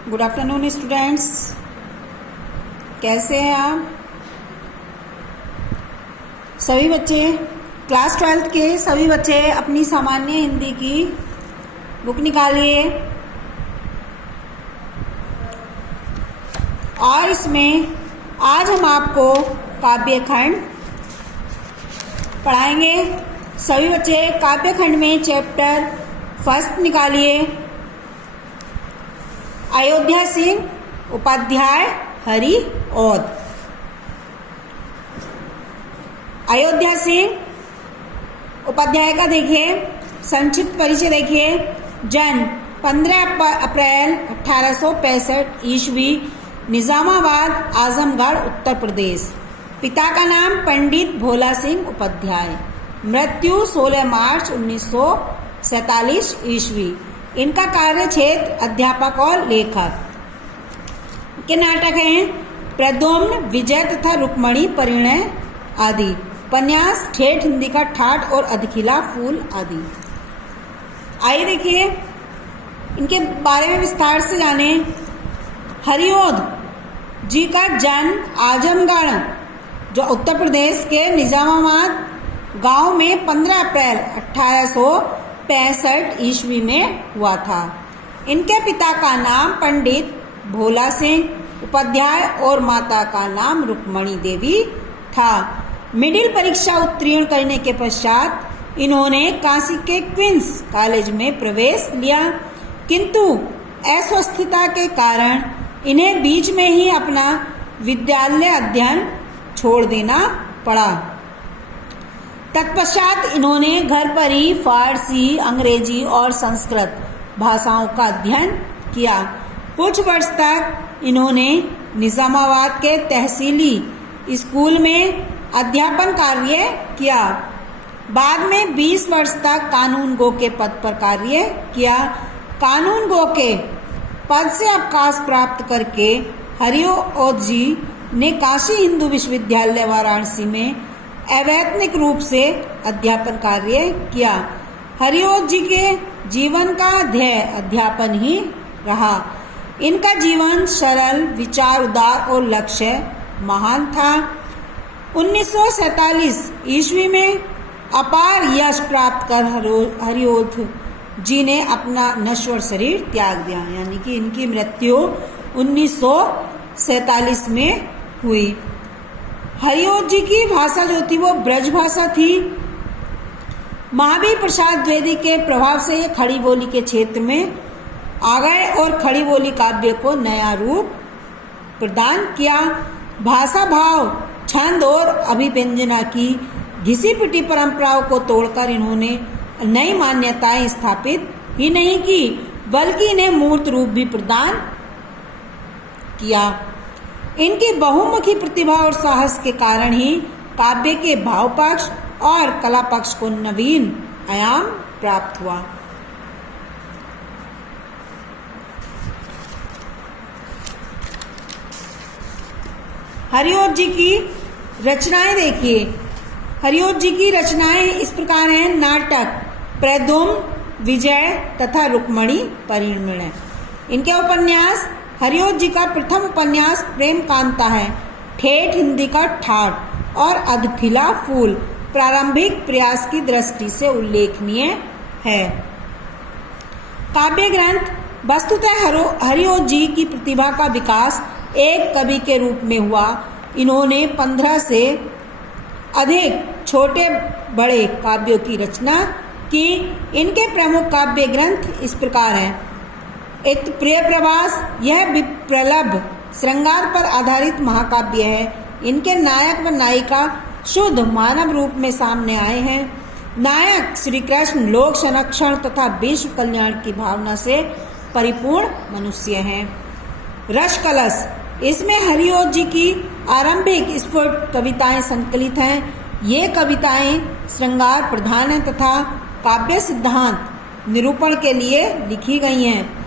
Good afternoon students, कैसे हैं आप सभी बच्चे। क्लास 12th के सभी बच्चे अपनी सामान्य हिंदी की बुक निकालिए और इसमें आज हम आपको काव्य खंड पढ़ाएंगे। सभी बच्चे काव्य खंड में चैप्टर फर्स्ट निकालिए। अयोध्या सिंह उपाध्याय हरि औध। अयोध्या सिंह उपाध्याय का देखिए संक्षिप्त परिचय देखिए। जन्म 15 अप्रैल 1865 ईस्वी, निजामाबाद आजमगढ़ उत्तर प्रदेश। पिता का नाम पंडित भोला सिंह उपाध्याय। मृत्यु 16 मार्च 1947 ईस्वी। इनका कार्य क्षेत्र अध्यापक और लेखक। के नाटक हैं प्रद्युम्न, विजय तथा रुक्मणी परिणय आदि। उपन्यास ठेठ हिंदी का ठाठ और अधखिला फूल आदि। आइए देखिए इनके बारे में विस्तार से जाने। हरिऔध जी का जन्म आजमगढ़ जो उत्तर प्रदेश के निजामाबाद गांव में 15 अप्रैल 1865 ईस्वी में हुआ था। इनके पिता का नाम पंडित भोला सिंह उपाध्याय और माता का नाम रुक्मणी देवी था। मिडिल परीक्षा उत्तीर्ण करने के पश्चात इन्होंने काशी के क्वींस कॉलेज में प्रवेश लिया, किंतु अस्वस्थता के कारण इन्हें बीच में ही अपना विद्यालय अध्ययन छोड़ देना पड़ा। तत्पश्चात इन्होंने घर पर ही फारसी, अंग्रेजी और संस्कृत भाषाओं का अध्ययन किया। कुछ वर्ष तक इन्होंने निजामाबाद के तहसीली स्कूल में अध्यापन कार्य किया। बाद में 20 वर्ष तक कानूनगो के पद पर कार्य किया। कानूनगो के पद से अवकाश प्राप्त करके हरिऔध जी ने काशी हिंदू विश्वविद्यालय वाराणसी में अवैतनिक रूप से अध्यापन कार्य किया। हरिऔध जी के जीवन का ध्येय अध्यापन ही रहा। इनका जीवन सरल, विचार उदार और लक्ष्य महान था। 1947 ईस्वी में अपार यश प्राप्त कर हरिऔध जी ने अपना नश्वर शरीर त्याग दिया, यानी कि इनकी मृत्यु 1947 में हुई। हरिऔध जी की भाषा जो थी वो ब्रज भाषा थी। महावीर प्रसाद द्विवेदी के प्रभाव से ये खड़ी बोली के क्षेत्र में आ गए और खड़ी बोली काव्य को नया रूप प्रदान किया। भाषा भाव, छंद और अभिव्यंजना की घिसी पिटी परंपराओं को तोड़कर इन्होंने नई मान्यताएं स्थापित ही नहीं की, बल्कि इन्हें मूर्त रूप भी प्रदान किया। इनकी बहुमुखी प्रतिभा और साहस के कारण ही काव्य के भाव पक्ष और कला पक्ष को नवीन आयाम प्राप्त हुआ। हरिऔध जी की रचनाएं देखिए। हरिऔध जी की रचनाएं इस प्रकार हैं। नाटक प्रद्युम्न, विजय तथा रुक्मणी परिणय। इनके उपन्यास हरिऔध जी का प्रथम उपन्यास प्रेम कांता है। ठेठ हिंदी का ठाठ और अधखिला फूल प्रारंभिक प्रयास की दृष्टि से उल्लेखनीय है। काव्य ग्रंथ वस्तुतः हरिऔध जी की प्रतिभा का विकास एक कवि के रूप में हुआ। इन्होंने 15 से अधिक छोटे बड़े काव्यों की रचना की। इनके प्रमुख काव्य ग्रंथ इस प्रकार हैं। एक प्रिय प्रवास, यह विप्रलभ श्रृंगार पर आधारित महाकाव्य है। इनके नायक व नायिका शुद्ध मानव रूप में सामने आए हैं। नायक श्री कृष्ण लोक संरक्षण तथा विश्व कल्याण की भावना से परिपूर्ण मनुष्य हैं। रस कलश, इसमें हरिऔध जी की आरंभिक स्फुट कविताएं संकलित हैं। ये कविताएं श्रृंगार प्रधान हैं तथा काव्य सिद्धांत निरूपण के लिए लिखी गई हैं।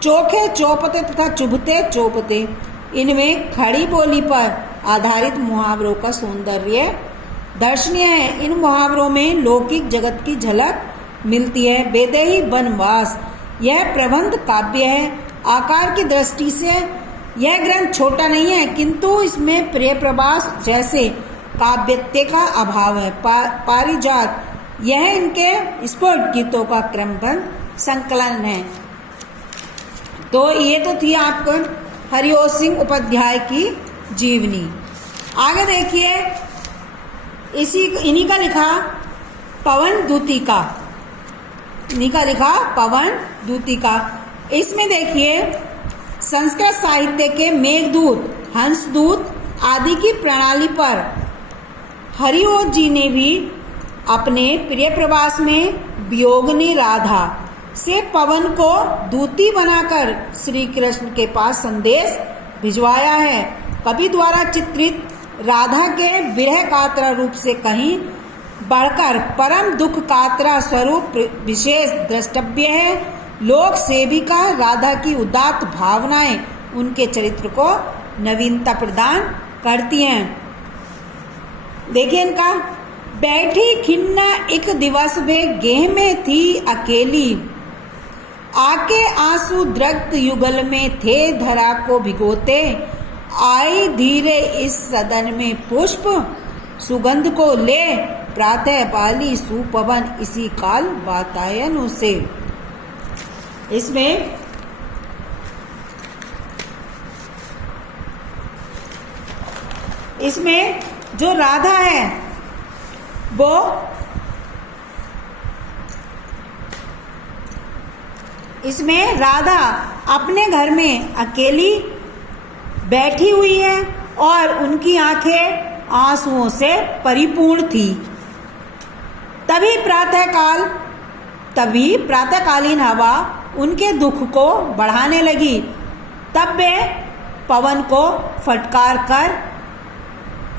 चोखे चौपते तथा चुभते चौपते, इनमें खड़ी बोली पर आधारित मुहावरों का सौंदर्य दर्शनीय है। इन मुहावरों में लौकिक जगत की झलक मिलती है। वैदेही वनवास, यह प्रबंध काव्य है। आकार की दृष्टि से यह ग्रंथ छोटा नहीं है, किंतु इसमें प्रिय प्रवास जैसे काव्यत्य का अभाव है। पारिजात यह इनके स्फुट गीतों का क्रमबद्ध संकलन है। तो ये तो थी आपको हरिओ सिंह उपाध्याय की जीवनी। आगे देखिए, इन्हीं का लिखा पवन दूतिका, इन्हीं का लिखा पवन दूतिका। इसमें देखिए संस्कृत साहित्य के मेघदूत, हंसदूत आदि की प्रणाली पर हरिओ जी ने भी अपने प्रिय प्रवास में वियोगिनी राधा से पवन को दूती बनाकर श्री कृष्ण के पास संदेश भिजवाया है। कवि द्वारा चित्रित राधा के विरह कातरा रूप से कहीं बढ़कर परम दुख कातरा स्वरूप विशेष द्रष्टव्य है। लोक सेविका राधा की उदात्त भावनाएं उनके चरित्र को नवीनता प्रदान करती हैं। देखिए इनका, बैठी खिन्ना एक दिवस वे गेह में थी अकेली, आके आंसू द्रक्त युगल में थे धरा को भिगोते, आई धीरे इस सदन में पुष्प सुगंध को ले, प्रातः पाली सुपवन इसी काल वातायन उसे। इसमें जो राधा है वो इसमें राधा अपने घर में अकेली बैठी हुई है और उनकी आंखें आंसुओं से परिपूर्ण थी। तभी प्रातःकालीन हवा उनके दुख को बढ़ाने लगी। तब वे पवन को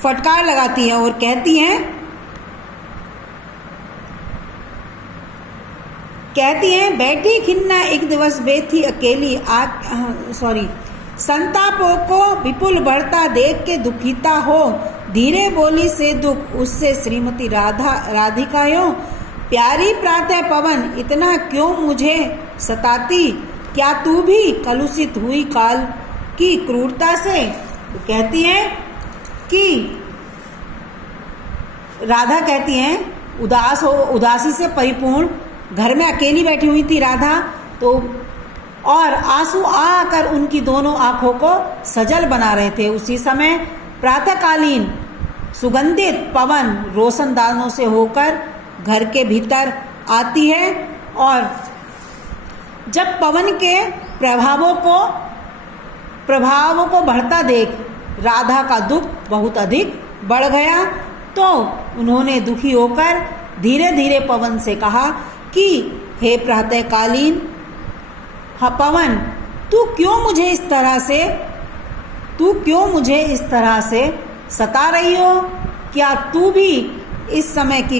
फटकार लगाती है और कहती हैं बैठी खिन्ना एक दिवस वे थी अकेली, संतापों को विपुल बढ़ता देख के दुखिता हो, धीरे बोली से दुख उससे श्रीमती राधिकायो, प्यारी प्रातः पवन इतना क्यों मुझे सताती, क्या तू भी कलुषित हुई काल की क्रूरता से। तो कहती हैं कि राधा कहती हैं उदासी से परिपूर्ण घर में अकेली बैठी हुई थी राधा, तो और आंसू आकर उनकी दोनों आंखों को सजल बना रहे थे। उसी समय प्रातःकालीन सुगंधित पवन रोशनदानों से होकर घर के भीतर आती है और जब पवन के प्रभावों को बढ़ता देख राधा का दुख बहुत अधिक बढ़ गया, तो उन्होंने दुखी होकर धीरे धीरे पवन से कहा कि हे प्रातःकालीन पवन, तू क्यों मुझे इस तरह से सता रही हो, क्या तू भी इस समय की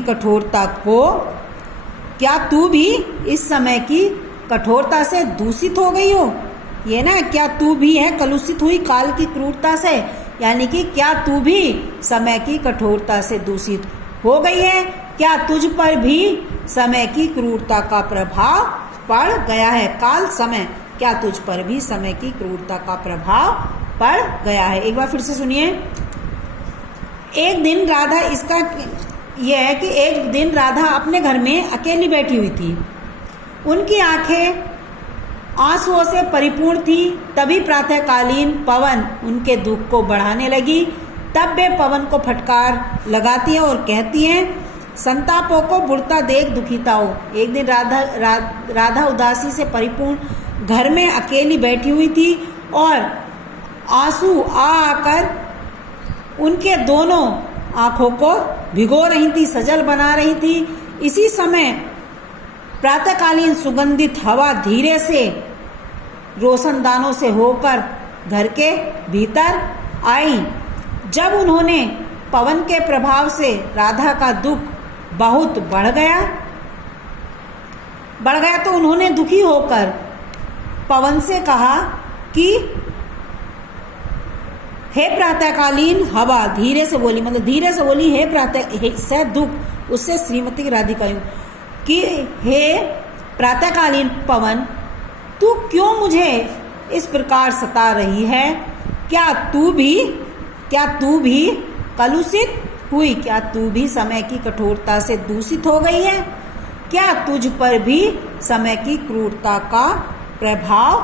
कठोरता से दूषित हो गई हो। ये ना, क्या तू भी है कलुषित हुई काल की क्रूरता से, यानी कि क्या तू भी समय की कठोरता से दूषित हो गई है, क्या तुझ पर भी समय की क्रूरता का प्रभाव पड़ गया है। काल समय, क्या तुझ पर भी समय की क्रूरता का प्रभाव पड़ गया है। एक बार फिर से सुनिए। एक दिन राधा अपने घर में अकेली बैठी हुई थी, उनकी आंखें आंसुओं से परिपूर्ण थी। तभी प्रातःकालीन पवन उनके दुख को बढ़ाने लगी। तब वे पवन को फटकार लगाती हैं और कहती हैं संतापों को बुढ़ता देख दुखिता हो। एक दिन राधा उदासी से परिपूर्ण घर में अकेली बैठी हुई थी और आंसू आकर उनके दोनों आंखों को भिगो रही थी, सजल बना रही थी। इसी समय प्रातःकालीन सुगंधित हवा धीरे से रोशनदानों से होकर घर के भीतर आई। जब उन्होंने पवन के प्रभाव से राधा का दुख बहुत बढ़ गया तो उन्होंने दुखी होकर पवन से कहा कि हे प्रातःकालीन हवा, धीरे से बोली हे प्रातः से दुख उससे श्रीमती राधिका कि हे प्रातःकालीन पवन, तू क्यों मुझे इस प्रकार सता रही है, क्या तू भी कलुषित हुई? क्या तू भी समय की कठोरता से दूषित हो गई है? क्या तुझ पर भी समय की क्रूरता का प्रभाव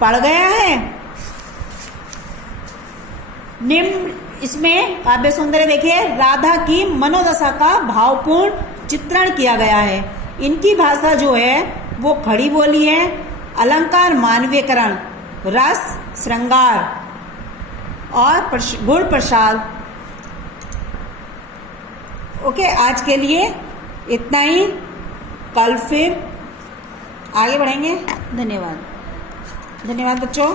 पड़ गया है? निम्न इसमें काव्य सौंदर्य देखिए, राधा की मनोदशा का भावपूर्ण चित्रण किया गया है। इनकी भाषा जो है वो खड़ी बोली है, अलंकार मानवीयकरण, रस श्रृंगार और गुण प्रसाद। ओके, आज के लिए इतना ही, कल फिर आगे बढ़ेंगे। धन्यवाद बच्चों।